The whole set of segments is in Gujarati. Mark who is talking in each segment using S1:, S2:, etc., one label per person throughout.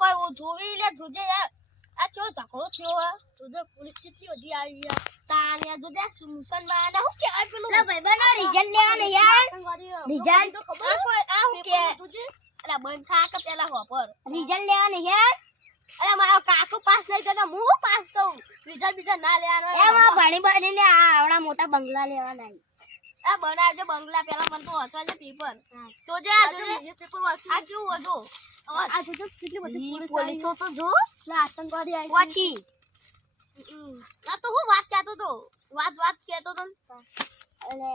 S1: કોઈ જોવી લે જોજે આ ચો ઝઘડો થયો હે? જોજે પરિસ્થિતિ બધી આવી યાર તાને જોજે સુમસન વાળા હું કહેવાય પેલું?
S2: ભાઈ બનો રિઝલ્ટ લેવાનું યાર. રિઝલ્ટ?
S1: તો ખબર આ કોઈ? આ હું કે? અલા બંધ થા કે પેલા હોપર
S2: રિઝલ્ટ લેવાનું યાર.
S1: અરે મારો કાકુ પાસ નહીં કરતો હું પાસ થઉં? રિઝલ્ટ બીજા ના લેવાનો
S2: એમાં ભણી ભણીને આ આવડા મોટા બંગલા લેવાના.
S1: આ બનાવજો બંગલા પેલા મને તો વાંચવા છે પેપર. જોજે આ જોજે પેપર આ કેવું હતું? આ જોજો કેટલી
S2: બધી પોલીસો તો જો.
S1: આતંકવાદી આવી
S2: પછી
S1: આ તો હું વાત કહેતો તો. વાત વાત કહેતો તો.
S2: અને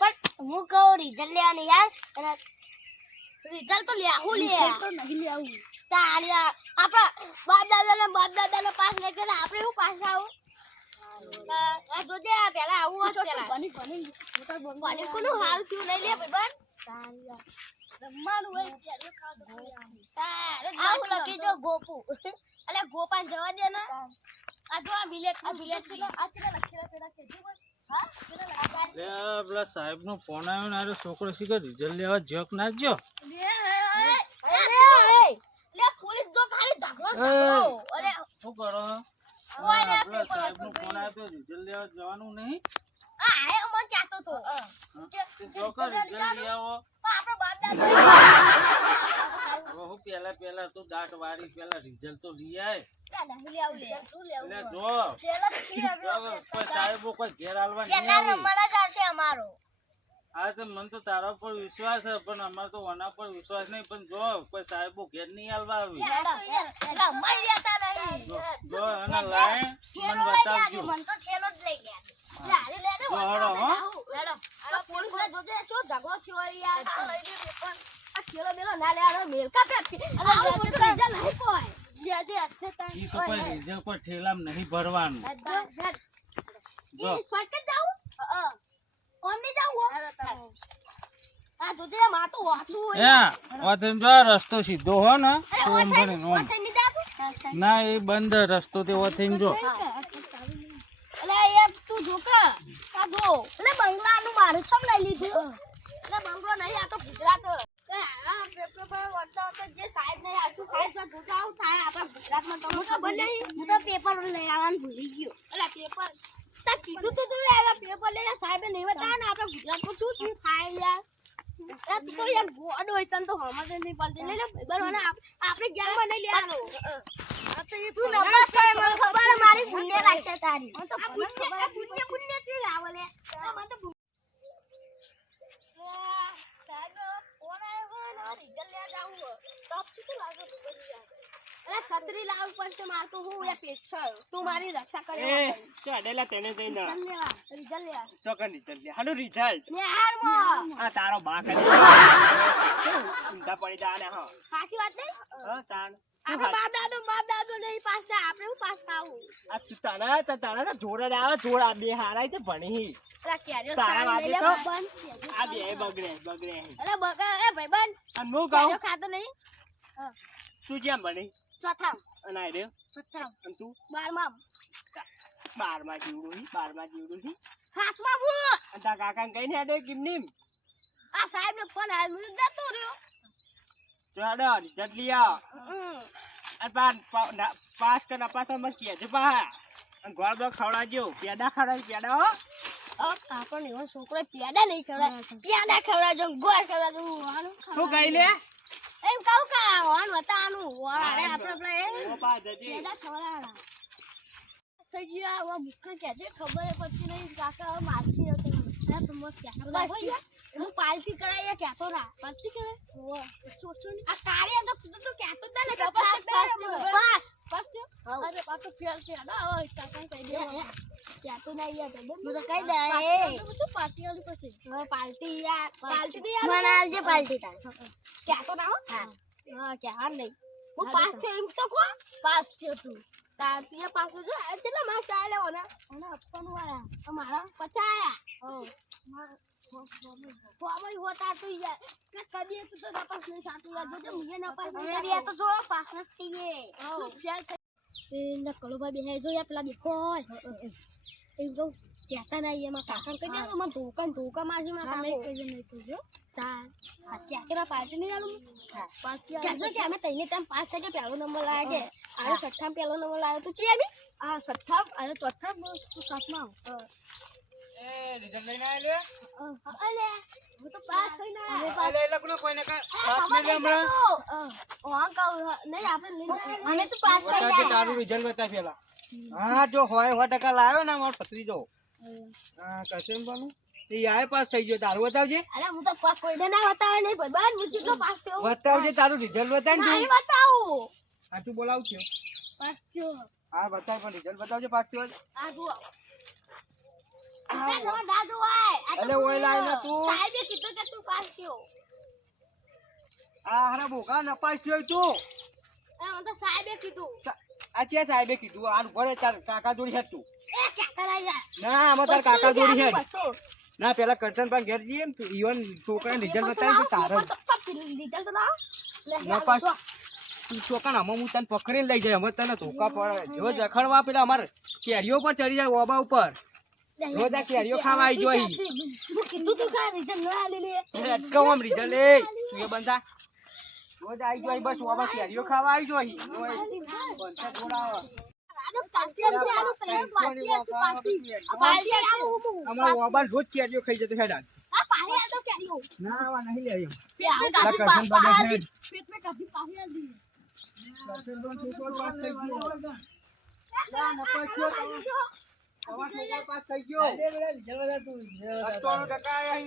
S2: પણ હું કહું રિઝલ્ટ લેવાને યાર. અને
S1: રિઝલ્ટ તો લે હું લે.
S2: તો નહીં લેવું
S1: તાળિયા. આપણા બાપ દાદા ને બાપ દાદા ને પાસ નહીં કરે આપણે હું પાસ આવું. જોજે આ પેલા આવું હતું પેલા. ભણી કોનું હાલ થયું લઈ લે ભાઈબંધ રમવાનું હોય. ત્યારે તારે
S2: આવું લખી જો ગોપુ.
S1: અલે ગોપાન જવા દે ને. આ જો આ બિલેટ આ બિલેટ આ ચેલા લખેલા પેલા કેજી હા?
S3: પેલા સાહેબ નો ફોન આવ્યો ને આરો છોકરો શીખર રિઝલ્ટ લેવા જક નાખજો.
S1: લે પોલીસ જો ખાલી ઢાકલો ઢાકલો અરે.
S3: શું કરો?
S1: ઓય રે,
S3: આ પેલા
S1: પેપર
S3: સાહેબ નો
S1: વાંચો
S3: ફોન આવ્યો રિઝલ્ટ લેવા જવાનું નહીં? પેલા પેલા તો. દાંત વાળી પેલા રિઝલ્ટ તો લઈ
S1: આવું
S3: સાહેબો કોઈ ઘેર હાલવા નહીં
S1: અમારો.
S3: હા તો મને તો તારા પર વિશ્વાસ છે પણ અમાર તો આના પર વિશ્વાસ નહીં. પણ જો કોઈ સાહેબો ઘેર નહીં આલવા આવી. જો અને લાય મને બતાવજો.
S1: મને તો થેલો જ લઈ ગયા
S3: જો હળો, હો.
S1: હેડો પોલીસ ને જોજે ચો ઝઘડો થયો યાર. આ લઈ લે પેપર આ થેલો બેલો ના લેવાનો મેલ પે આવું બધું રિઝલ્ટ નહીં કોઈ જે જે હશે તા
S3: ઈ તો કોઈ કોઈ ઠેલામાં નહીં ભરવાનું. જો
S1: શોર્ટકટ જાવું? કોમ નહીં જાવું આ જોજે માં તો હોય.
S3: એ જો રસ્તો સીધો હો ને ઓમ. ના એ બંધ રસ્તો તે ઓથીને જો.
S1: અલે એ તું જો કે આ જો.
S2: એટલે બંગલાનું મારું સમ લઈ લીધું.
S1: એટલે બંગલો નહીં આ તો ગુજરાત. પેપર પર વાંચતા વાંચતા જે સાહેબ નહીં આલશું સાહેબ જો જોજા આવું થાય આપણા ગુજરાતમાં તો મને ખબર નહીં
S2: હું તો પેપર લઈ આવવાનું ભૂલી ગયો.
S1: એટલે પેપર તા કીધું તો તું યાર પેપર જા સાહેબે નહીં બતાવ્યા ને આપણે ગુજરાતમાં શું થયું? થાય યાર. તું તો યાર ગોડ હોય તને તો હમજ જ નહીં પડતી. લે બરાબર આપણે જ્ઞાનમાં નહીં લેવાનું? આ તું ભણા-
S2: મને ખબર મારી પુણ્ય રાખશે તારી.
S1: મને તો પુણ્ય આ પુણ્ય પુણ્યથી લાવો લે? મને તો સાહેબ ફોન આવ્યો રિઝલ્ટ લેવા જાવું તો શું લાગે તું બધી યાર? અરે છત્રી લાવવું પડશે માર તો હું એ પેછળ. તું મારી રક્ષા કરે
S4: એ ચડેલા તેને
S1: રિઝલ્ટ લેવા રિઝલ્ટ લેવા.
S4: ચોકન રિઝલ્ટ લે. હાલો રિઝલ્ટ.
S1: નિહારમાં
S4: આ તારો બા કરે ચિંતા પડી જા ને હા.
S1: સાચી વાત ને?
S4: હા તાણ.
S1: આપણે બાપ દાદો બાપ દાદો નહીં પાસ થાય આપણે હું પાસ થાવું
S4: આ તું તારા તારા ના જોડે આવે જોડા બે હારાય તે ભણી તારા વાગે તો? આ બે બગડે બગડે.
S1: અરે બગડે એ ભાઈ
S4: બન હું
S1: કેરીઓ
S4: કહું
S1: ખાતો નહીં?
S4: તું જેમ ભણી?
S1: ચોથા
S4: અને આ રહ્યો
S1: ચોથા
S4: અને તું?
S1: બારમામ
S4: બારમાં જીવડું છે બારમાં જીવડું છે
S1: હાથમાં હું
S4: અને તા કાકા કઈ ને આડે કિમની
S1: આ સાહેબ ને ફોન આવ્યો મને જતો રહ્યો.
S4: ચાડો રિઝલ્ટ લઈ આવ. અને પા- પા- ના- પાસ કર નપાસ મને કહેજો પાહા. અને ગોળ ગોળ ખવડાવજો. પેડા ખવડાવ પેડા હો.
S1: આપણને એવો છોકરો પ્યાડા નહીં ખવડાવે પ્યાડા ખવડાવજો ગોળ ખવડાવજો.
S4: શું કહી લે?
S1: એમ કહું વારે આપણે ખવડાવવાના. થઈ ગયા આ મુખા કે છે ખબર પછી નહીં કાકા હવે મારતી હતો અરે તું ના હું પાલટી કરાય? કહેતો ના પાલટી આ કાર્ય તો તું તો કહેતો જ ના? અરે પાછો ફેલ છે ના હોય કાકા કહી દે કહેતો ના યાર
S2: હું તો કહી દે
S1: શું પાર્ટી વાળી પછી હવે પાર્ટી યાર પાર્ટી યાર
S2: મને આલજે પાલટી તાર.
S1: કહેતો ના હો. હા કે હાર નહીં હું પાસ થયો એમ તો કો પાસ થયો તું તાર તું પાસ જો આ કેટલા માર્ક્સ આયા ઓના ઓના આપવાનું આયા. અમારા ઓ ફોર્મ હોતા તો યાર. કે કદી તું નહીં થાતું. યાર
S2: જો પાસ નથી થઈએ.
S1: ઓ ફેલ એ નકલો ભાઈ બેહે જો યાર પેલા દેખો. એ તો કહેતા નહીં એમાં કાકા કહી દે તો મને ધોકા ને ધોકા મારશે મારા કાકો કહીએ નહીં તાર આ સેકરા પાર્ટી નહીં આલું કહેજો કે અમે તઈને તેમ પાંચ ટકે પહેલો નંબર લાવ્યા કે આનો છઠ્ઠા પહેલો નંબર લાવ્યો તો છે બી આ છઠ્ઠા અરે ચોથા સાતમા
S4: એ રિઝલ્ટ લઈને આવ્યો
S1: અલે હું તો પાસ થઈને આવ્યો
S4: અલે એ લોકોને કોઈને
S1: ખબર
S4: નહીં
S1: નહીં
S4: હમણાં.
S1: તો હા કહું નહીં આપણે લઈને અમે તો પાસ થઈ
S4: બતાવજે તારું રિઝલ્ટ બતા પેલા હા જો હોય સો ટકા લાવ્યો ને મારો પત્રી જો. હા કશે બનું? એ આય પાસ થઈ ગયો તારું બતાવજે.
S1: અરે હું તો પાસ કોઈને ના બતાવે નહીં ભગવાન હું જેટલો પાસ થયો
S4: બતાવજે તારું રિઝલ્ટ બતાવ ને
S1: નહીં બતાવું.
S4: હા તું બોલાવ છે
S1: પાસ થયો.
S4: હા બતાવ પણ રિઝલ્ટ બતાવજે પાસ થયો
S1: આ જુઓ. તો. સાહેબે કીધું કે પાસ થયો.
S4: આ હારા બોકા નપાસ થયો તું.
S1: એ મને તો સાહેબે કીધું.
S4: આ છે સાહેબે કીધું આ ઘરે તાર કાકા જોડી હેડ તું
S1: એ ક્યાં કરાય યાર
S4: ના આમાં તાર કાકા જોડી હેડ ના પેલા કરશન પણ ઘેર જઈએ ઈવન છોકરાને રિઝલ્ટ બતાવી તો તારે જ.
S1: રિઝલ્ટ તો લાવો લે
S4: નપાસ તું છોકરા આમાં હું તને પકડીને લઈ જાય હવે તને ધોકા પડે જો જખડવા પેલા અમારે કેરીઓ પર ચડી જાય ઓબા ઉપર જો કેરીઓ ખાવા આવી જોઈ
S1: રિઝલ્ટ લે
S4: અટકાવ આમ રિઝલ્ટ એ તું એ બંધા રોજ આવી જોઈ બસ ઓબા કેરીઓ ખાવા આવી જોઈ અમાર ઓબા રોજ કેરીઓ ખાઈ જતો હેડા ના આવા નહીં લે એમ.
S1: બે આ
S4: લા
S1: કાફી
S4: કરશન.
S1: પેટ મે પાછી આ દી
S4: કરશન પણ છોકરો પાસ થઈ ગયો. ના થઈ આયા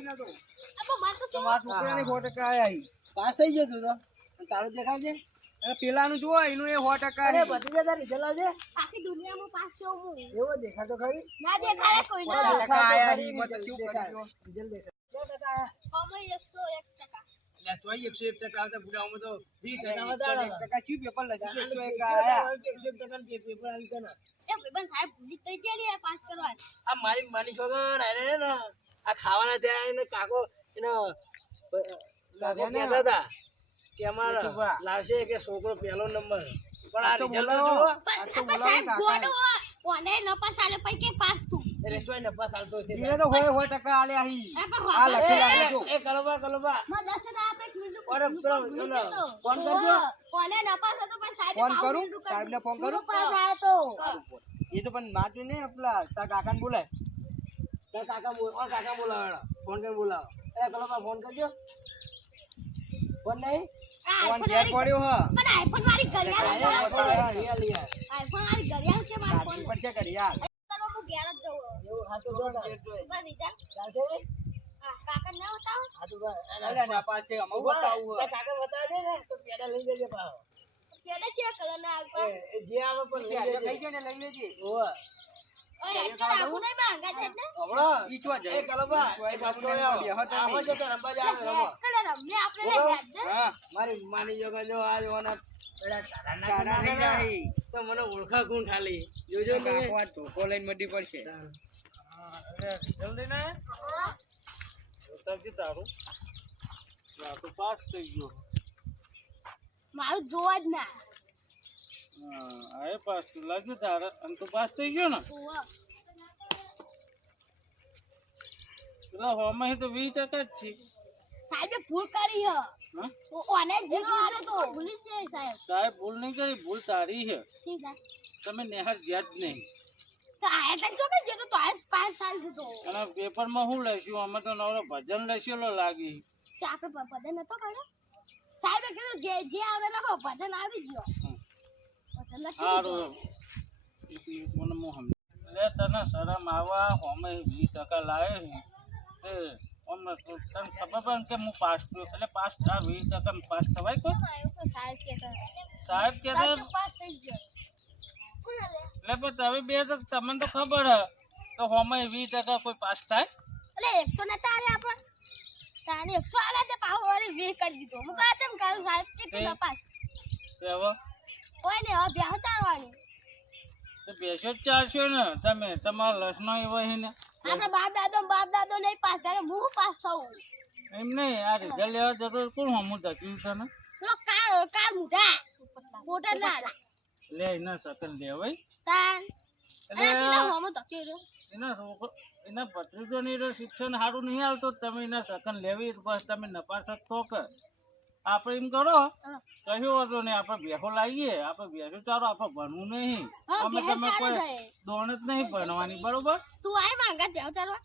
S1: અબ માર તો
S4: છોકરાને. પાસ થઈ ગયો તું તો. તારું દેખાડજે. અરે પેલાનું જુઓ એનું એ 100 ટકા અરે
S1: આખી દુનિયામાં પાસ થયો હું.
S4: એવો દેખાતો ખરી?
S1: ના દેખાડે કોઈ ના
S4: ટકા આયા ઈ મત કર્યું
S1: અમે 101 ટકા.
S4: એટલે ચોઈ એકસો એક ટકા આવતા બુડા તો વીસ ટકા વધારે ટકા ક્યું પેપર લખી એકસો એક આયા
S1: એ ભાઈબંધ સાહેબ ભૂલી કઈ જેલી પાસ કરવા
S5: આ મારી માની છોકરા એને ને આ ખાવાના ત્યાં એને કાકો એનો કાકો કહેતા હતા. કે અમારે
S4: તો.
S5: લાવશે કે છોકરો પહેલો નંબર પણ આ
S4: આ તો
S5: રિઝલ્ટ
S4: બોલાવો.
S5: જુઓ
S4: તો
S1: કોને ન પાસ આલે પૈ કે પાસ તું?
S5: એટલે ચોય ને આલતો છે.
S4: ઈને તો હોય સો ટકા આલ્યા હી આ લખી રાખજો.
S5: એ, એ કલોબા કલોબા
S1: માં દસ હજાર આપે બીજું
S5: અરે,
S1: બીજું
S5: પેલો,
S1: ભૂલી
S5: પેલો,
S1: ગયો.
S5: ફોન કરજો.
S1: કોને ન હતો પણ સાહેબે
S4: ફોન કરું? ફોન કરું?
S1: પાસ તો.
S4: એ તો પણ માતું ને પેલા તા કાકાને બોલાય.
S5: તાર કાકા બોલ ઓર કાકા બોલાવો. ફોન કરી બોલાવો. એ કલોબા ફોન કરજો. ફોન નહીં?
S4: ફોન ઘેર પડ્યો હ.
S1: પણ આઈફોન વાળી ઘડિયાળ. આઈફોન વાળી ઘડિયાળ કે મારા ફોન
S4: કાઢવી પડશે ઘડિયાળ.
S1: કરવા હું ઘેર જ જવું
S5: એવું હા તો બોલ.
S1: પણ રિઝલ્ટ
S5: ચાલશે
S1: કાકા ના બતાવો.
S5: હા તો
S4: અરે ના પાછે અમે બતાવું
S5: કાકા બતાવજે ને તો પેડા લઈ જજે પાછો.
S1: કેડે છે કલર ના
S5: એ જે આવે પણ લઈ જજે.
S4: લઈ લેજે.
S5: ઓવે. મારી માની જો જો આ જોવાના. તો મને ઓળખા કોણ ખાલી. જોજો તમે.
S4: કાકો ધોકો લઈને મટી પડશે.
S3: જલ્દી ને? ઉતરજી તારું. તો પાસ થઈ ગયો.
S1: મારું જોવા જ ના.
S3: હા આ પાસ. લાગ્યું તારે. અને તું પાસ થઈ ગયો ને. પેલા હોમાં તો વીસ ટકા જ છે.
S1: સાહેબે ભૂલ કરી હ. ઓને જીરો આલો તો ભૂલી જ સાહેબ.
S3: સાહેબ ભૂલ નહીં કરી ભૂલ તારી છે. તમે નેહર ગયા જ નહીં.
S1: સાલ
S3: પેપરમાં શું લઈશું? અમે તો નવરો ભજન લઈશું લાગી.
S1: આપણે ભજન નતો કર્યો? સાહેબે કીધું જે આવે ભજન આવી ગયો.
S3: સારું મને હું તને શરમ આવા હોમે વીસ ટકા લાવે છે એ ઓમ તને ખબર કે હું પાસ થયો. એટલે પાસ આ વીસ ટકા પાસ થવાય કોઈ?
S1: આવ્યો સાહેબ કહેતા
S3: સાહેબ કે
S1: સાહેબ તો પાસ થઈ ગયો. કોણ લે
S3: એટલે પણ તમે બે તો તમને તો ખબર હે. તો હોમે વીસ ટકા કોઈ પાસ થાય?
S1: એટલે એકસો ને તારે આપણે. તારે એકસો આવે તે પાવ વાળી વીસ કરી દીધો. હું કરું સાહેબ કે તું
S3: તે-
S1: નપાસ
S3: તે અભ્યા
S1: કોઈ ને હવે બ્યાહ
S3: તો બેસો જ ને? તમે તમારા લસનો એ છે ને.
S1: આપણે બાપ દાદો બાપ દાદો નહીં પાસ કરે હું પાસ થવું
S3: એમ નહીં આ રિઝલ્ટ લેવા જતો કોણ હમું ધક્યું તને?
S1: પેલો કાર કાર મુઢા. મોટા ના
S3: લે એના સકલ લેવાય
S1: તાન.
S3: એના ભત્રીજો શિક્ષણ સારું નહીં આવતો તમે એના સકન લેવી બસ તમે નપાસક જ થો કે? આપણે એમ કરો
S1: કહ્યું
S3: કશું વાંધો નહીં આપણે બેહો લાવીએ આપણે બેસો ચાલો આપણે ભણવું નહીં. અમે તમે કોઈ. દોણ જ નહીં ભણવાની બરોબર?
S1: તું આય માંગા જાવ ચાલો.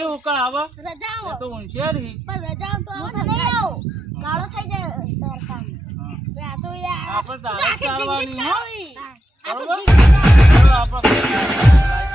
S3: એ ઉકળ આવે?
S1: રજા આવો.
S3: તો હોશિયારી.
S1: પણ રજા તો આવો
S2: નહીં આવો. કાળો થઈ જાય તરતા
S1: આ તો યાર.
S3: આપણે
S1: જ
S3: ચાલવાની બરોબર? આપણે